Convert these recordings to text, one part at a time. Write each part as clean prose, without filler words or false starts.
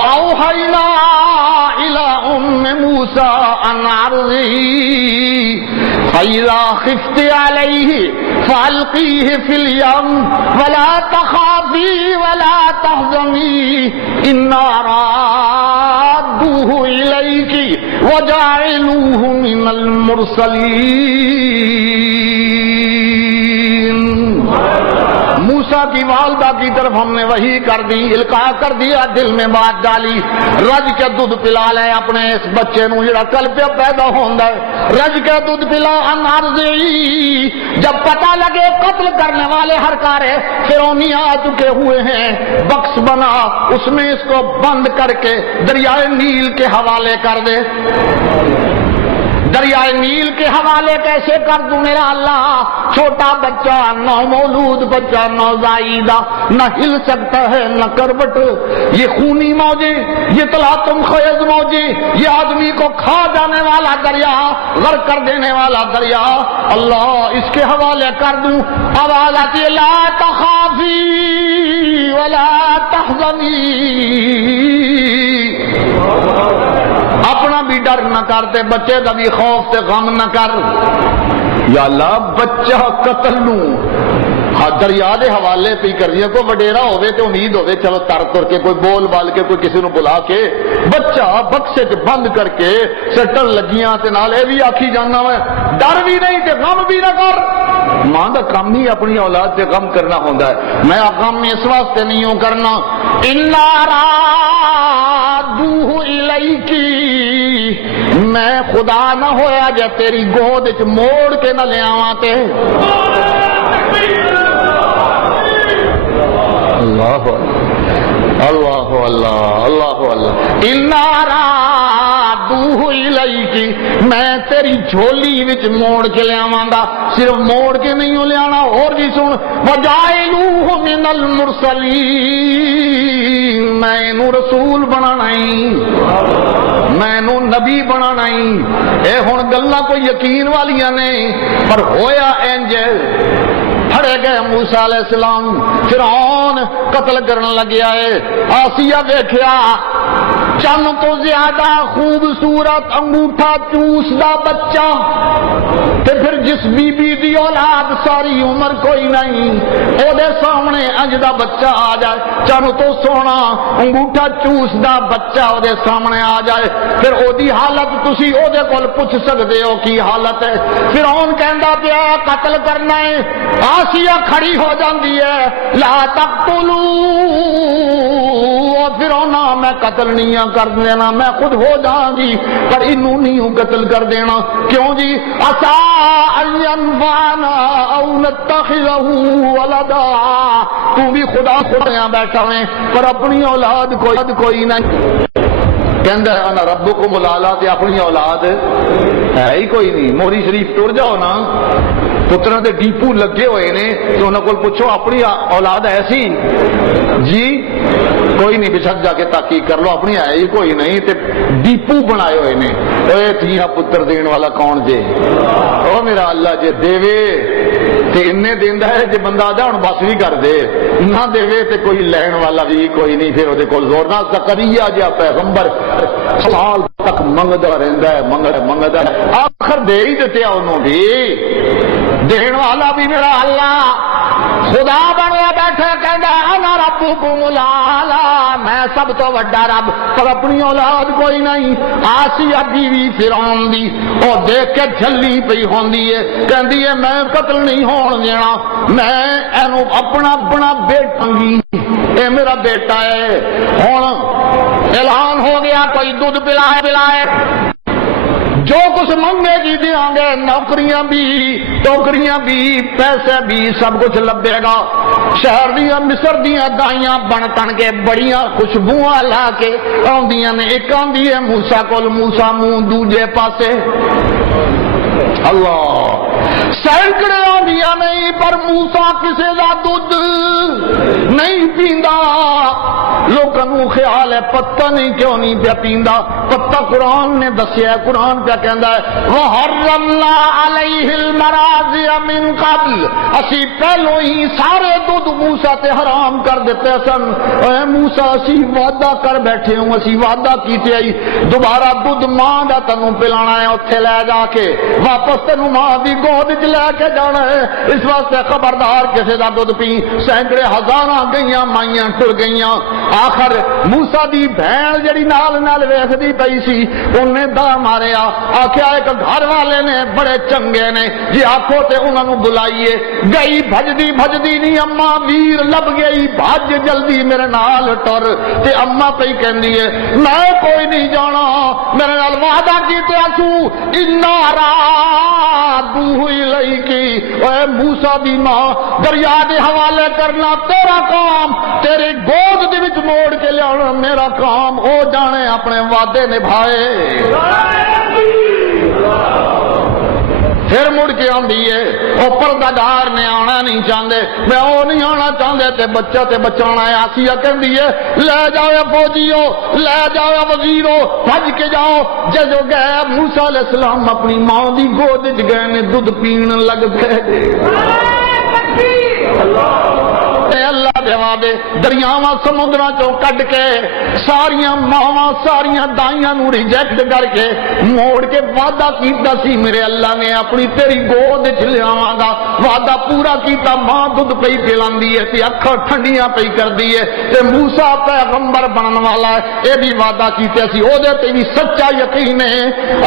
وَأَوْحَيْنَا إِلَىٰ أُمِّ مُوسَىٰ أَنْ أَرْضِعِيهِ فَإِذَا خِفْتِ عَلَيْهِ فَأَلْقِيهِ فِي الْيَمِّ وَلَا تَخَافِي وَلَا تَحْزَنِي إِنَّا رَادُّوهُ إِلَيْكِ وَجَاعِلُوهُ مِنَ الْمُرْسَلِينَ۔ موسیٰ کی والدہ کی طرف ہم نے وحی کر دی، القاء کر دیا، دل میں بات ڈالی، رج کے دودھ پلا لے اپنے اس بچے نو جڑا کل پہ پیدا ہوندا ہے، رج کے دودھ پلا ان ارضی۔ جب پتہ لگے قتل کرنے والے ہر کارے فرعونی آ چکے ہوئے ہیں، بکس بنا اس میں اس کو بند کر کے دریائے نیل کے حوالے کر دے۔ دریائے نیل کے حوالے کیسے کر دوں میرا اللہ؟ چھوٹا بچہ، نومولود بچہ، نوزائیدہ، نہ ہل سکتا ہے نہ کروٹ، یہ خونی موجیں، یہ تلاطم خیز موجیں، یہ آدمی کو کھا جانے والا دریا، غرق کر دینے والا دریا، اللہ اس کے حوالے کر دوں۔ آواز آتی ہے لا تخافی ولا تحزنی، اپنا بھی ڈر نہ کرتے، بچے کا بھی خوف تے غم نہ کر۔ یا اللہ بچہ قتل لوں، ہاں دریا دے حوالے پہ کر دیا، کوئی وڈیرا ہوئے تو امید ہوئے چلو تر تر کے کوئی بول بال کے کوئی کسی نو بلا کے، بچہ بکسے چ بند کر کے سٹن لگیاں تے نال اے بھی آکھی جانا میں ڈر بھی نہیں تے غم بھی نہ کر۔ ماں دا کام ہی اپنی اولاد سے غم کرنا ہوندا ہے، میں غم اس واسطے نہیں ہوں کرنا۔ اِنَّا رَادُّوهُ إِلَيْكِ، میں خدا نہ ہویا جے تیری گود وچ موڑ کے نہ لے آواں تے۔ اللہ اللہ اللہ اللہ اللہ، اِنَّا رَادُّوهُ إِلَيْكِ، میں تیری جھولی وچ موڑ کے لے آواں گا، صرف موڑ کے نہیں لے آنا، اور بھی سن وَجَاعِلُوهُ مِنَ الْمُرْسَلِينَ، میں انہوں رسول بنانا ہی، میں انہوں نبی بنانا ہی۔ اے ہن گلاں کوئی یقین والیاں نہیں، پر ہویا اینجل پھڑے گئے موسیٰ علیہ السلام، فرعون قتل کرنے لگیا ہے۔ آسیہ دیکھیا چند تو زیادہ خوبصورت انگوٹھا چوس دا بچہ، تے پھر جس بی بی دی اولاد ساری عمر کوئی نہیں، او دے سامنے انج دا بچہ آ جائے، چند تو سونا انگوٹھا چوس دا بچہ او دے سامنے آ جائے، پھر او دی حالت تسی او دے کول پوچھ سکدے ہو کی حالت ہے۔ فرعون کہندا پیا قتل کرنا ہے، آسیہ کھڑی ہو جاندی ہے لا تقتلوا، فرعون میں قتل نہیں کر دینا، میں خود ہو جاؤں گی، پر انہوں نہیں قتل کر دینا۔ کیوں جی؟ عسى ان ينفعنا او نتخذه ولدا، تو بھی خدا خدا بیٹھا ہے پر اپنی اولاد کوئی نہیں۔ کہندا ہے انا ربکم الاعلی، تے اپنی اولاد ہے ہی کوئی نہیں۔ موری شریف ٹر جاؤ نا، پتراں دے ڈیپو لگے ہوئے نے، تو انہاں کول پوچھو اپنی اولاد ایسی جی کوئی نہیں، بچھک جا کے تحقیق کر لو، اپنی ہے ہی کوئی نہیں، تے ڈیپو بنائے ہوئے نے۔ اے تھیاں پتر دین والا کون جے؟ او میرا اللہ جے دیوے تے اننے دیندا ہے، جے بندہ آ جا ہن بس بھی کر دے، نہ دیوے تے کوئی لین والا بھی کوئی نہیں، پھر اودے کول زور نہ۔ زکریا جا پیغمبر سال تک منگدا رہندا ہے، منگدا ہے، آخر دے ہی دتے انہوں بھی، دین والا بھی میرا اللہ خدا بنیا بیٹھا، کہندا انا ربکم الاعلی، میں سب تو بڑا رب، پر اپنی اولاد کوئی نہیں۔ آسیہ بیوی فرعون دی او دیکھ کے جھلی پئی ہوندی ہے، کہندی ہے میں قتل نہیں ہون دینا، میں اینو اپنا بیٹا گی، اے میرا بیٹا ہے۔ ہن اعلان ہو گیا کوئی دودھ پلائے، جو کچھ منگے جی دیاں گے، نوکریاں بھی، ٹوکریاں بھی، پیسے بھی، سب کچھ لبے گا۔ شہر دیاں مصر دیاں دائیاں بن تن کے بڑیاں خوشبوواں لا کے آندیاں نے، ایک آندی ہے موسیٰ کول، موسیٰ منہ دوجے پاسے اللہ سینکڑے آندیاں نہیں پر موسیٰ کسے دا دودھ نہیں پیندا. لوکاں نوں خیال ہے پتہ نہیں کیوں نہیں پیا پیندا. پتہ قرآن نے دسیا ہے. قرآن پہ کہندا ہے وَحَرَّمْنَا عَلَيْهِ الْمَرَاضِعَ مِنْ قَبْلُ, اسی پہلو ہی سارے دودھ موسیٰ تے حرام کر دیتے سن. اے موسیٰ اسی وعدہ کر بیٹھے ہوں, اسی وعدہ کیتے آئی دوبارہ دودھ ماں دا تنوں پلانا ہے, اتھے لے جا کے واپس تنوں ماں دی گود وچ لے کے جانا ہے. اس واسطے خبردار کسے دا دودھ پی. سینکڑے ہزاراں گئیاں مائیاں ٹر گئیاں. آخر موسیٰ دی بہن جڑی نال نال ویکھدی پئی سی انہیں دا ماریا. آکھیا ایک گھر والے نے بڑے چنگے نے جی آکھو تے انہاں نوں بلائیے. گئی بھجدی بھجدی نہیں اما ویر لب گئی بھج جلدی میرے نال ٹر. تے اما پئی کہندی ہے میں کوئی نہیں جانا, میرے نال وعدہ کیتے اسو انا رادوہ الیکی. اے موسیٰ دی ماں دریا دے حوالے کرنا تیرا کام, تیرے گود دے وچ موڑ کے لیانا میرا کام. او جانے اپنے وعدے نبھائے. پھر مڑ کے آندی ہے او پردہ دار نے آنا نہیں چاہتے, میں او نہیں آنا چاہتے تے بچہ تے بچانا ہے. آسیہ کہندی ہے لے جاؤ فوجیو, لے جاؤ وزیرو, بھج کے جاؤ. جدو گئے موسیٰ علیہ السلام اپنی ماں دی گود وچ گئے نے دودھ پین لگ پے. اللہ دے وعدے دریاواں سمندراں چوں کڈ کے ساریاں ماواں ساریاں دائیاں نوں ریجیکٹ کر کے موڑ کے وعدہ کیتا سی میرے اللہ نے اپنی تیری گود وچ لیاواں گا. وعدہ پورا کیتا. ماں دودھ پئی پلاندی ہے تے اکھاں ٹھنڈیاں پئی کردی ہے تے موسیٰ پیغمبر بنن والا ہے اے بھی وعدہ کیتے سی. او دے تے بھی سچا یقین ہے.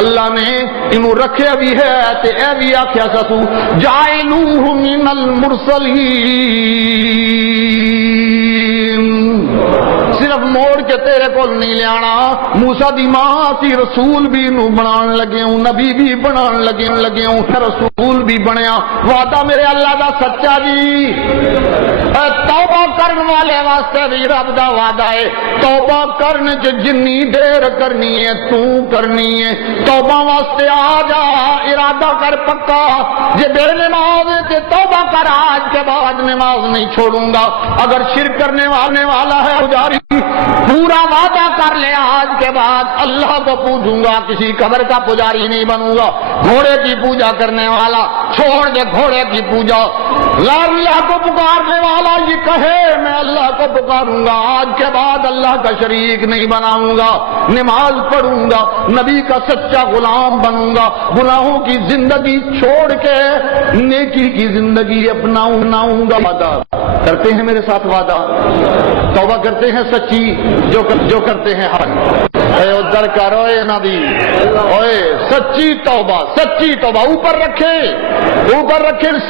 اللہ نے اینوں رکھیا بھی ہے تے اے بھی آکھیا سو جاعلوہ من المرسلین. صرف موڑ کے تیرے کو نہیں لیانا. موسیٰ دی ماں سی رسول بھی نو بنان لگے ہوں, نبی بھی بنان لگے ہوں, رسول بھی بنیا. وعدہ میرے اللہ دا سچا جی. توبہ کرن والے واسطے بھی رب دا وعدہ ہے. توبہ کرنے چ جنی دیر کرنی ہے تو کرنی ہے. توبہ واسطے آ جا, ارادہ کر پکا. جے بے نماز تے توبہ کر, آج کے بعد نماز نہیں چھوڑوں گا. اگر شرک کرنے والا ہے پجاری پورا وعدہ کر لے آج کے بعد اللہ کو پوجوں گا, کسی قبر کا پجاری نہیں بنوں گا. گھوڑے کی پوجا کرنے والا چھوڑ دے گھوڑے کی پوجا. اللہ کو پکارنے والا یہ کہے میں اللہ کو پکاروں گا, آج کے بعد اللہ کا شریک نہیں بناؤں گا. نماز پڑھوں گا, نبی کا سچا غلام بنوں گا. گناہوں کی زندگی چھوڑ کے نیکی کی زندگی اپناؤں گا. وعدہ کرتے ہیں میرے ساتھ وعدہ. توبہ کرتے ہیں سچی, جو کرتے ہیں حق. اے ادھر کرو اے نبی, اوے سچی توبہ اوپر رکھے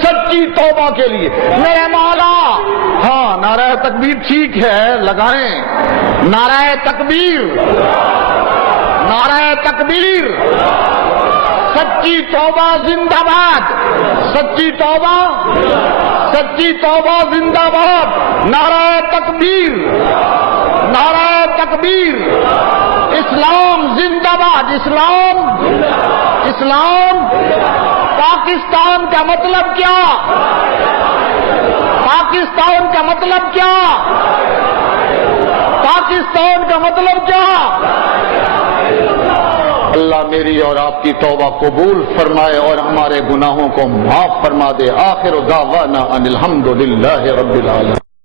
سچی توبہ کے لیے میرے مولا. ہاں نعرہ تکبیر ٹھیک ہے لگائیں. نعرہ تکبیر. سچی توبہ زندہ باد. سچی توبہ زندہ باد. نعرہ تکبیر. اسلام زندہ باد. اسلام. پاکستان کا مطلب کیا؟ پاکستان کا مطلب کیا؟ اللہ میری اور آپ کی توبہ قبول فرمائے اور ہمارے گناہوں کو معاف فرما دے. آخر دعوانا ان الحمدللہ رب العالمین.